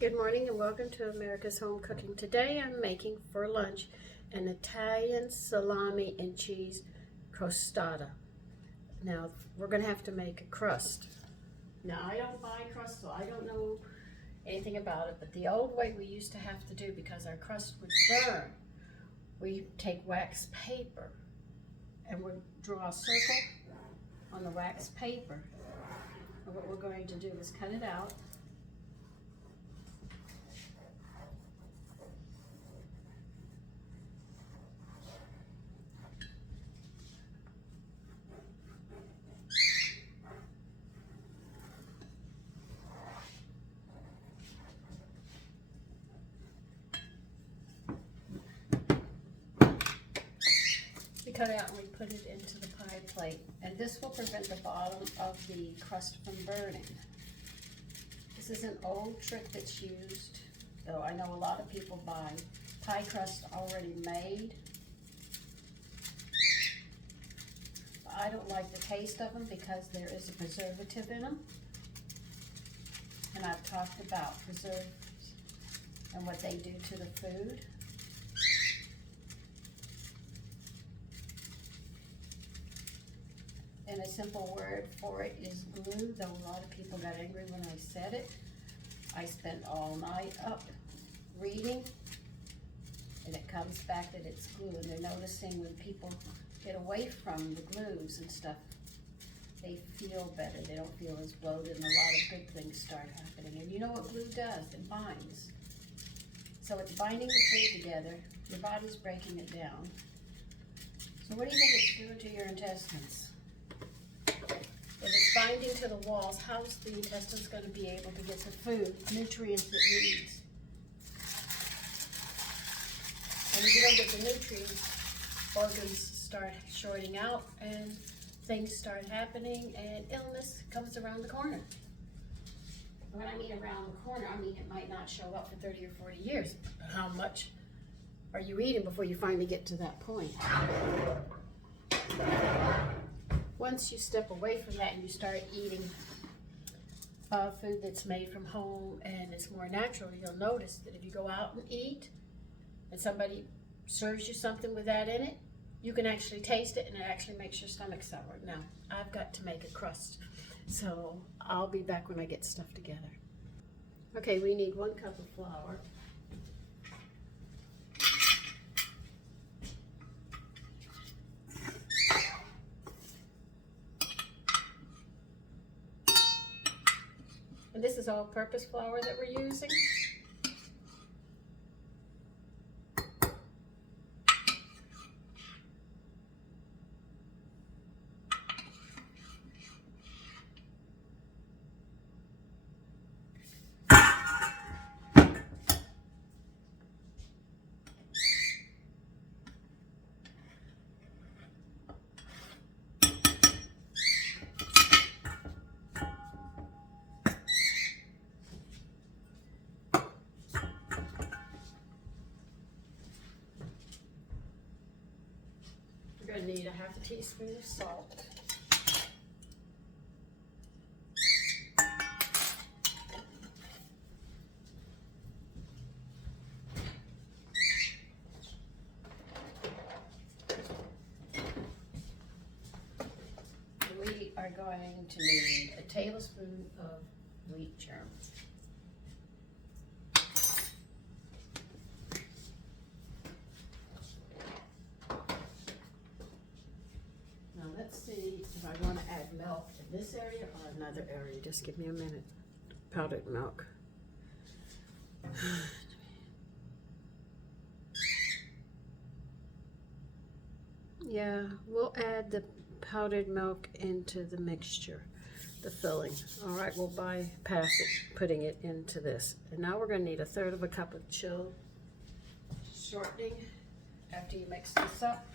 Good morning and welcome to America's Home Cooking. Today I'm making for lunch an Italian salami and cheese crostada. Now we're going to have to make a crust. Now I don't buy crust, so I don't know anything about it, but the old way we used to have to do, because our crust would burn, we take wax paper and we draw a circle on the wax paper. And what we're going to do is cut it out. Cut out and we put it into the pie plate, and this will prevent the bottom of the crust from burning. This is an old trick that's used, though I know a lot of people buy pie crust already made. I don't like the taste of them because there is a preservative in them, and I've talked about preservatives and what they do to the food. And a simple word for it is glue, though a lot of people got angry when I said it. I spent all night up reading, and it comes back that it's glue. And they're noticing when people get away from the glues and stuff, they feel better. They don't feel as bloated, and a lot of good things start happening. And you know what glue does? It binds. So it's binding the food together. Your body's breaking it down. So what do you think it's doing to your intestines? If it's binding to the walls, how's the intestines going to be able to get the food, nutrients it needs? And if you don't get the nutrients, organs start shorting out and things start happening and illness comes around the corner. When I mean around the corner, I mean it might not show up for 30 or 40 years. But how much are you eating before you finally get to that point? Once you step away from that and you start eating food that's made from home and it's more natural, you'll notice that if you go out and eat and somebody serves you something with that in it, you can actually taste it and it actually makes your stomach sour. Now, I've got to make a crust, so I'll be back when I get stuff together. Okay, we need 1 cup of flour. And this is all-purpose flour that we're using. We're going to need a half a teaspoon of salt. We are going to need a tablespoon of wheat germ. Let's see if I want to add milk in this area or another area. Just give me a minute. Powdered milk. Yeah, we'll add the powdered milk into the mixture, the filling. All right, we'll bypass it, putting it into this. And now we're going to need 1/3 cup of chilled shortening after you mix this up.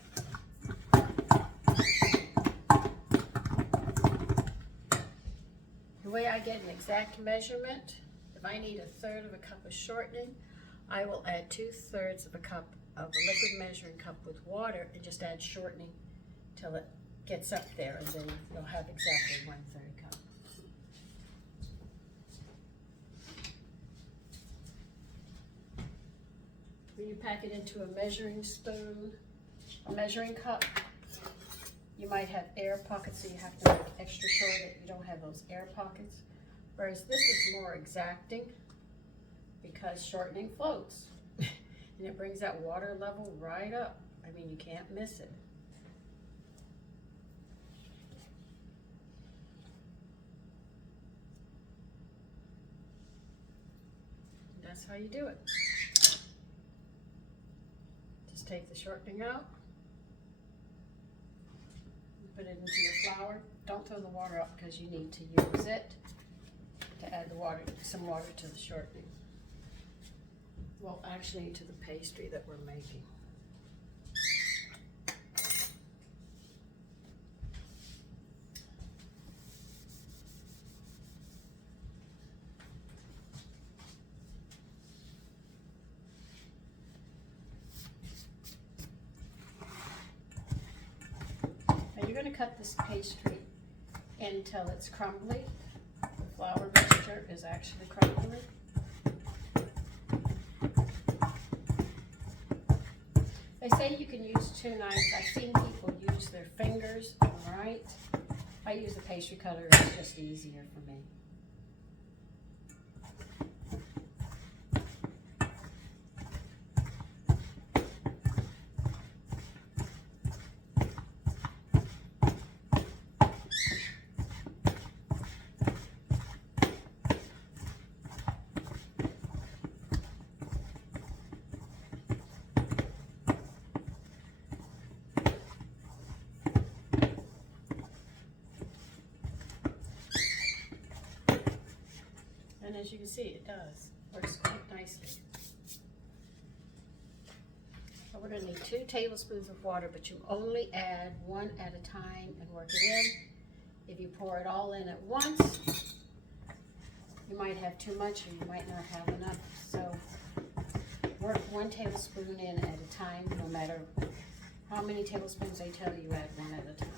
The way I get an exact measurement, if I need 1/3 cup of shortening, I will add 2/3 cup of a liquid measuring cup with water and just add shortening till it gets up there, and then you'll have exactly 1/3 cup. When you pack it into a measuring spoon, a measuring cup, you might have air pockets, so you have to make extra sure that you don't have those air pockets. Whereas this is more exacting because shortening floats. And it brings that water level right up. I mean, you can't miss it. That's how you do it. Just take the shortening out, put it into your flour. Don't throw the water out because you need to use it to add the water, some water to the shortening. Well, actually to the pastry that we're making. You're going to cut this pastry until it's crumbly. The flour mixture is actually crumbly. They say you can use two knives. I've seen people use their fingers, right? I use a pastry cutter, it's just easier for me. And as you can see, it does. Works quite nicely. So we're going to need 2 tablespoons of water, but you only add 1 at a time and work it in. If you pour it all in at once, you might have too much or you might not have enough. So work 1 tablespoon in at a time, no matter how many tablespoons they tell you, add 1 at a time.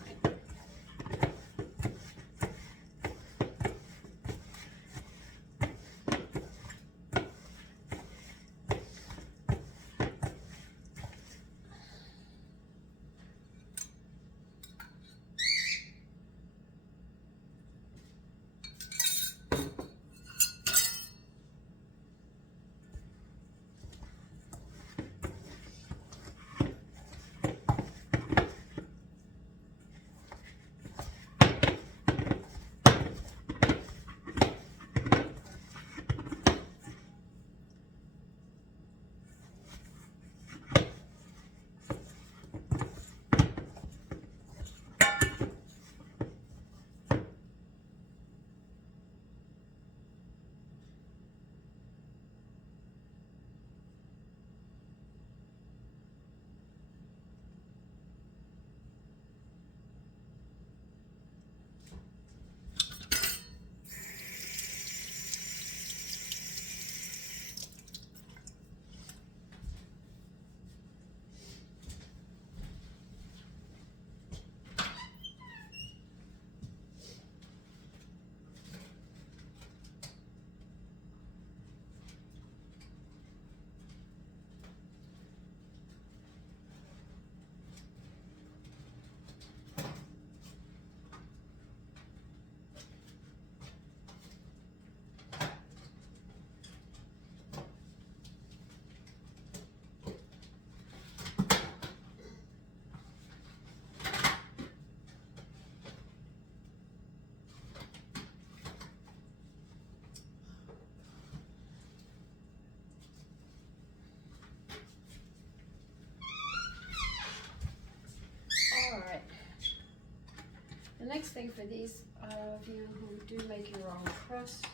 The next thing for these of you who do make your own crust,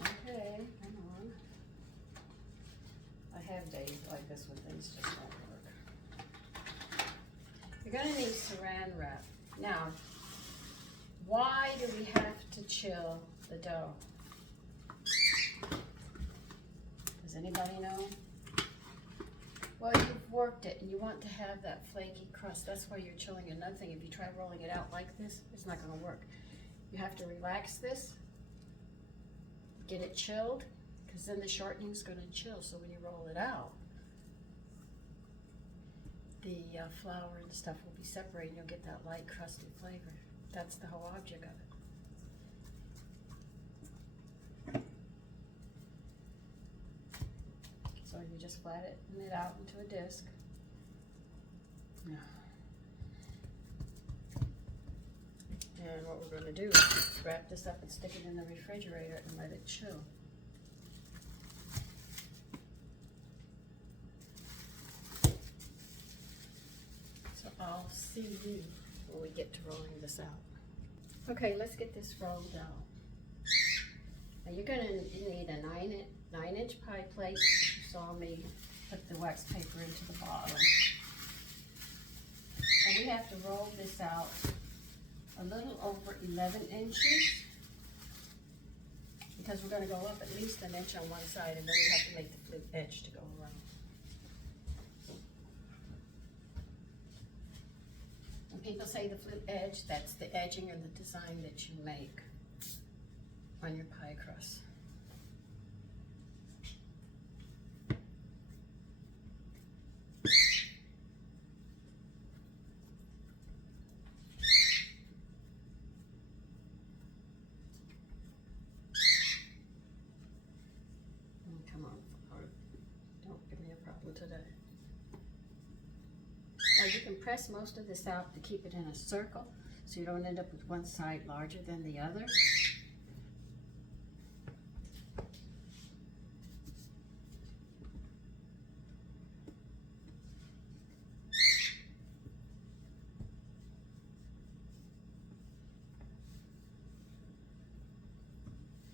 okay, come on. I have days like this when things just don't work. You're going to need saran wrap. Now, why do we have to chill the dough? Does anybody know? Well, you've worked it and you want to have that flaky crust. That's why you're chilling. Another thing, if you try rolling it out like this, it's not going to work. You have to relax this, get it chilled, because then the shortening is going to chill, so when you roll it out, the flour and stuff will be separated and you'll get that light crusty flavor. That's the whole object of it. So you just flatten it out into a disc. And what we're going to do is wrap this up and stick it in the refrigerator and let it chill. So I'll see you when we get to rolling this out. Okay, let's get this rolled out. Now you're going to need a 9-inch pie plate. You saw me put the wax paper into the bottom. And we have to roll this out a little over 11 inches because we're going to go up at least an inch on one side, and then we have to make the flip edge to go around. When people say the flip edge, that's the edging or the design that you make on your pie crust. Today. Now you can press most of this out to keep it in a circle so you don't end up with one side larger than the other.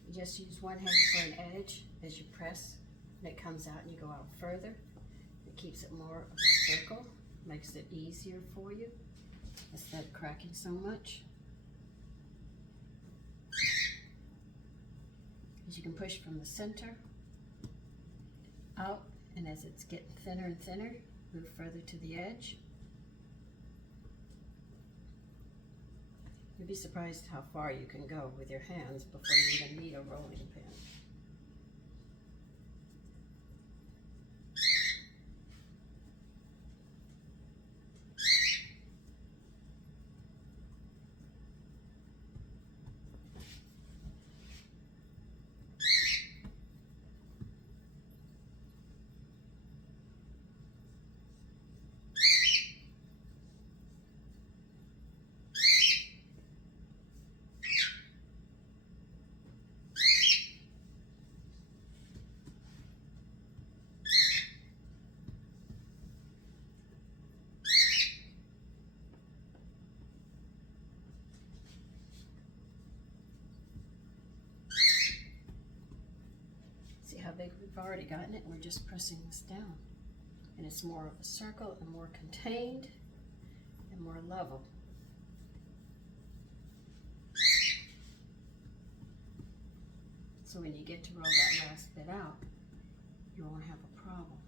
You just use one hand for an edge as you press, and it comes out and you go out further. It keeps it more of a circle, makes it easier for you instead of cracking so much. As you can push from the center out, and as it's getting thinner and thinner, move further to the edge. You'd be surprised how far you can go with your hands before you even need a rolling pin. How big we've already gotten it, and we're just pressing this down, and it's more of a circle and more contained and more level. So when you get to roll that last bit out, you won't have a problem.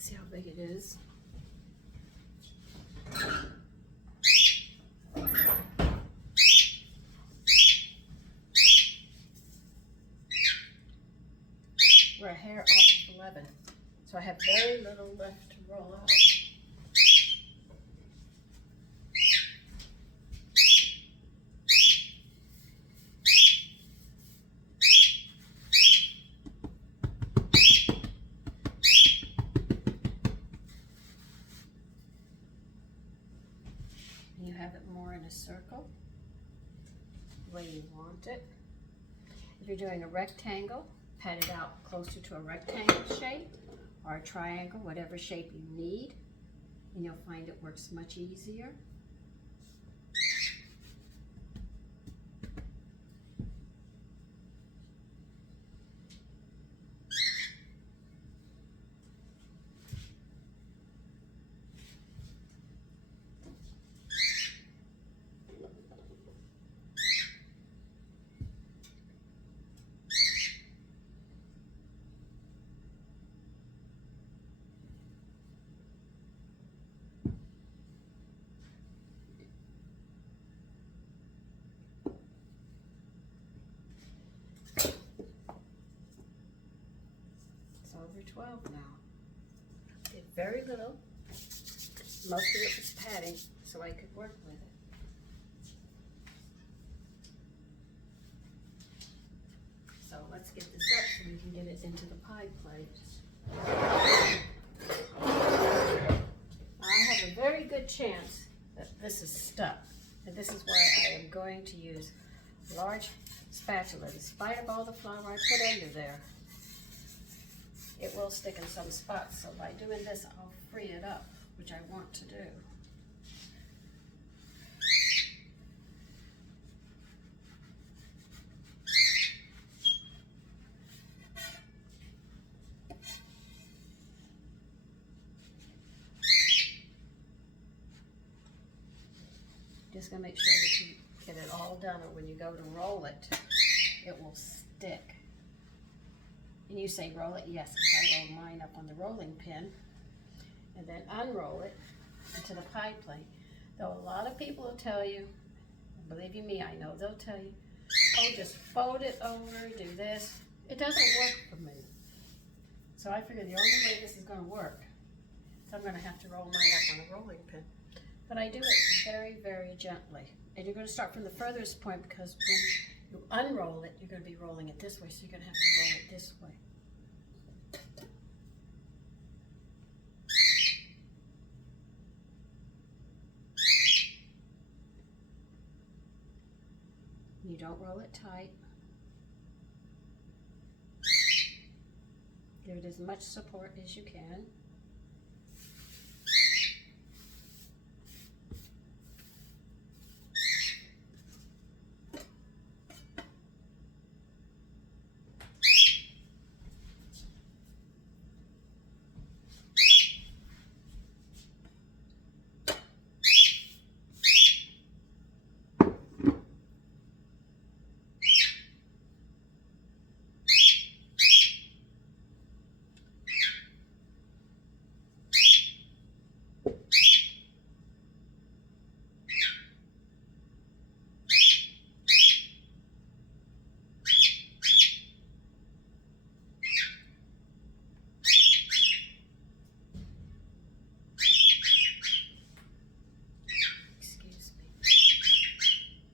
See how big it is? We're a hair off 11, so I have very little left to roll out. You have it more in a circle, the way you want it. If you're doing a rectangle, pat it out closer to a rectangle shape or a triangle, whatever shape you need, and you'll find it works much easier. It's over 12 now. Did very little. Most of it was padding, so I could work with it. So let's get this up so we can get it into the pie plate. I have a very good chance that this is stuck, and this is why I am going to use a large spatula. Despite of all the flour I put under there, it will stick in some spots, so by doing this I'll free it up, which I want to do. Just gonna make sure that you get it all done, or when you go to roll it, it will stick. And you say roll it? Yes, because I roll mine up on the rolling pin and then unroll it into the pie plate. Though a lot of people will tell you, believe you me, I know they'll tell you, oh, just fold it over, do this. It doesn't work for me. So I figured the only way this is gonna work is I'm gonna have to roll mine up on a rolling pin. But I do it very, very gently. And you're gonna start from the furthest point, because when you unroll it, you're going to be rolling it this way, so you're going to have to roll it this way. You don't roll it tight. Give it as much support as you can.